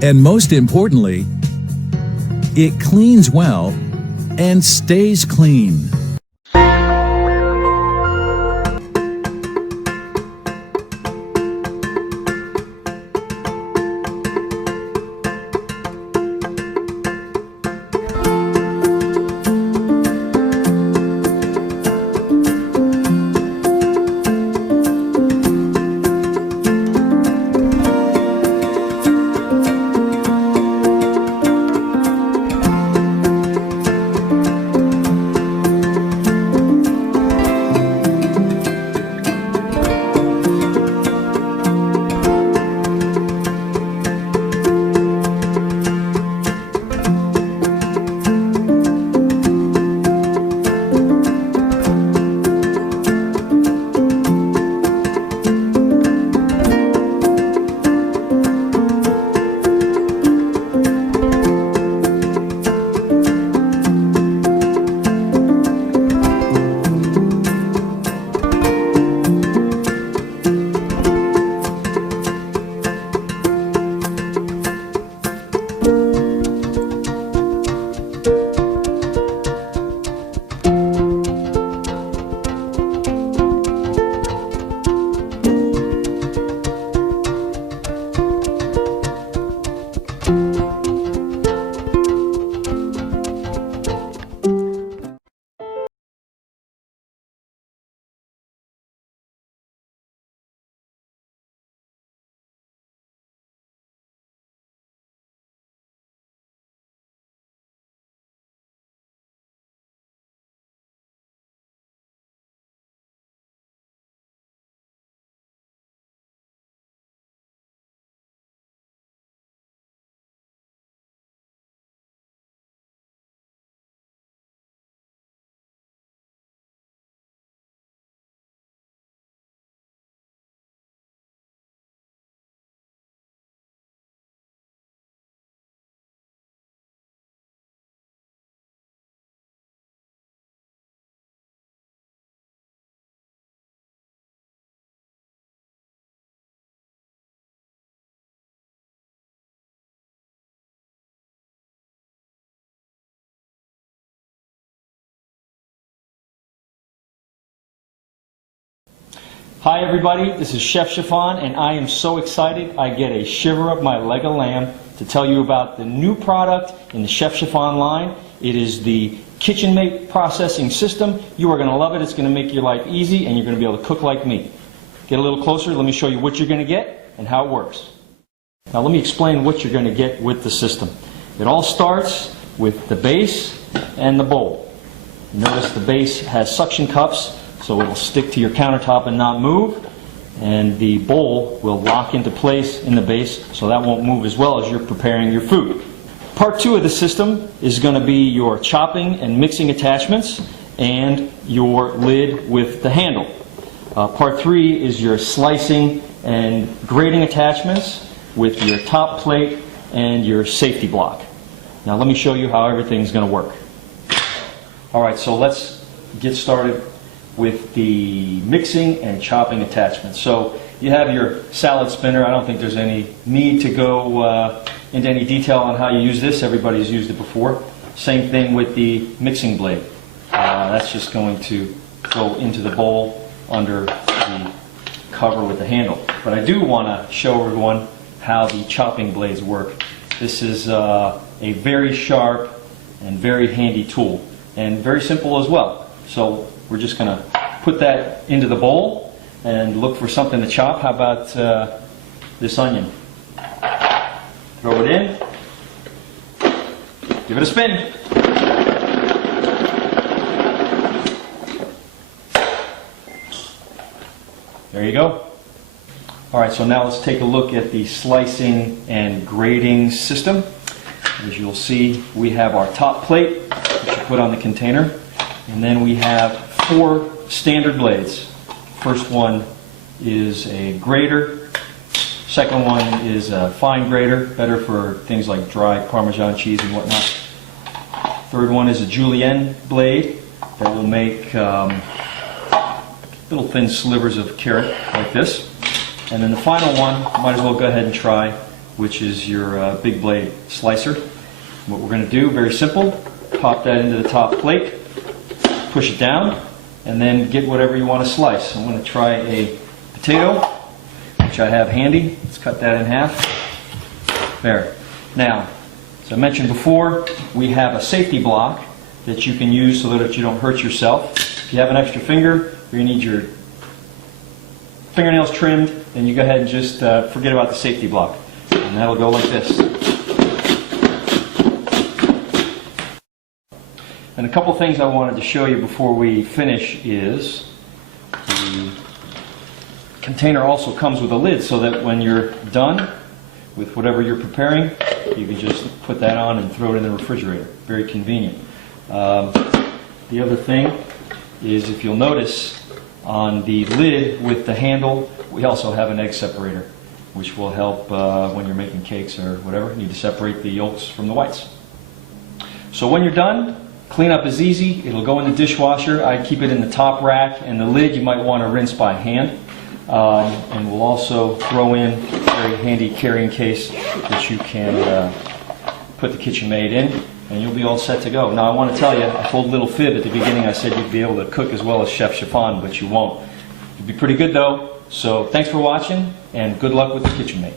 And most importantly, it cleans well and stays clean. Hi everybody, this is Chef Chiffon and I am so excited I get a shiver up my leg of lamb to tell you about the new product in the Chef Chiffon line. It is the KitchenMate processing system. You are going to love it. It's going to make your life easy and you're going to be able to cook like me. Get a little closer, let me show you what you're going to get and how it works. Now let me explain what you're going to get with the system. It all starts with the base and the bowl. Notice the base has suction cups, so it'll stick to your countertop and not move, and the bowl will lock into place in the base so that won't move as well as you're preparing your food. Part 2 of the system is going to be your chopping and mixing attachments and your lid with the handle. Part 3 is your slicing and grating attachments with your top plate and your safety block. Now let me show you how everything's going to work. Alright, so let's get started with the mixing and chopping attachments. So you have your salad spinner. I don't think there's any need to go into any detail on how you use this. Everybody's used it before. Same thing with the mixing blade. That's just going to go into the bowl under the cover with the handle. But I do want to show everyone how the chopping blades work. This is a very sharp and very handy tool, and very simple as well. So we're just going to put that into the bowl and look for something to chop. How about this onion? Throw it in. Give it a spin. There you go. Alright, so now let's take a look at the slicing and grating system. As you'll see, we have our top plate, which you put on the container, and then we have 4 standard blades. First one is a grater. Second one is a fine grater, better for things like dry Parmesan cheese and whatnot. Third one is a julienne blade that will make little thin slivers of carrot like this. And then the final one, might as well go ahead and try, which is your big blade slicer. What we're going to do, very simple, pop that into the top plate, push it down, and then get whatever you want to slice. I'm going to try a potato, which I have handy. Let's cut that in half. There. Now, as I mentioned before, we have a safety block that you can use so that you don't hurt yourself. If you have an extra finger, or you need your fingernails trimmed, then you go ahead and just forget about the safety block. And that'll go like this. And a couple things I wanted to show you before we finish is the container also comes with a lid so that when you're done with whatever you're preparing, you can just put that on and throw it in the refrigerator. Very convenient. The other thing is, if you'll notice, on the lid with the handle, we also have an egg separator, which will help when you're making cakes or whatever. You need to separate the yolks from the whites. So when you're done, cleanup is easy. It'll go in the dishwasher. I keep it in the top rack, and the lid you might want to rinse by hand. And we'll also throw in a very handy carrying case that you can put the KitchenMaid in, and you'll be all set to go. Now I want to tell you, I told a little fib at the beginning. I said you'd be able to cook as well as Chef Chiffon, but you won't. You'll be pretty good though. So thanks for watching, and good luck with the KitchenMaid.